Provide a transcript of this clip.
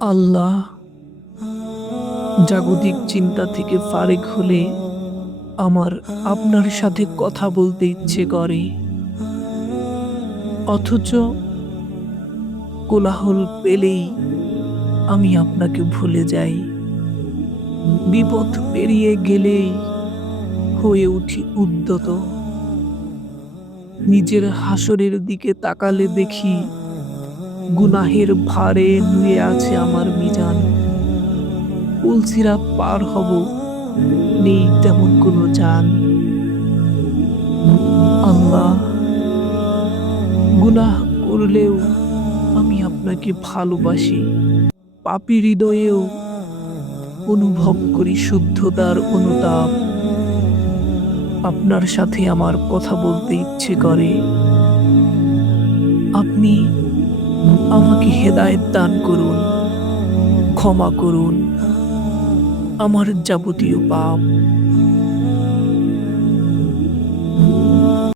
আল্লাহ, জাগতিক চিন্তা থেকে ফারেক হলে আমার আপনার সাথে কথা বলতে ইচ্ছে করে, অথচ কোলাহল পেলেই আমি আপনাকে ভুলে যাই। বিপদ পেরিয়ে গেলেই হয়ে উঠি উদ্যত। নিজের হাসরের দিকে তাকালে দেখি গুনাহের ভারে নুয়ে আছে আমার মিজান। পুলসিরাত পার হব, নেই তেমন কোনো জান। আল্লাহ, গুনাহ করলেও আমি আপনাকে ভালোবাসি। পাপী হৃদয়েও অনুভব করি শুদ্ধতার অনুতাপ। আপনার সাথে আমার কথা বলতে ইচ্ছে করে। আপনি আমাকে হেদায়েত দান করুন, ক্ষমা করুন আমার যাবতীয় পাপ।